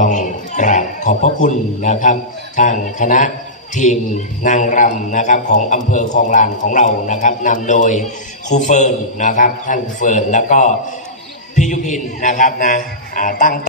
ต้องกราบขอบพระคุณนะครับ ทางคณะทีมนางรำนะครับของอำเภอคลองลานของเรานะครับนำโดยครูเฟิร์นนะครับท่านครูเฟิร์นแล้วก็พี่ยุพินนะครับนะตั้ง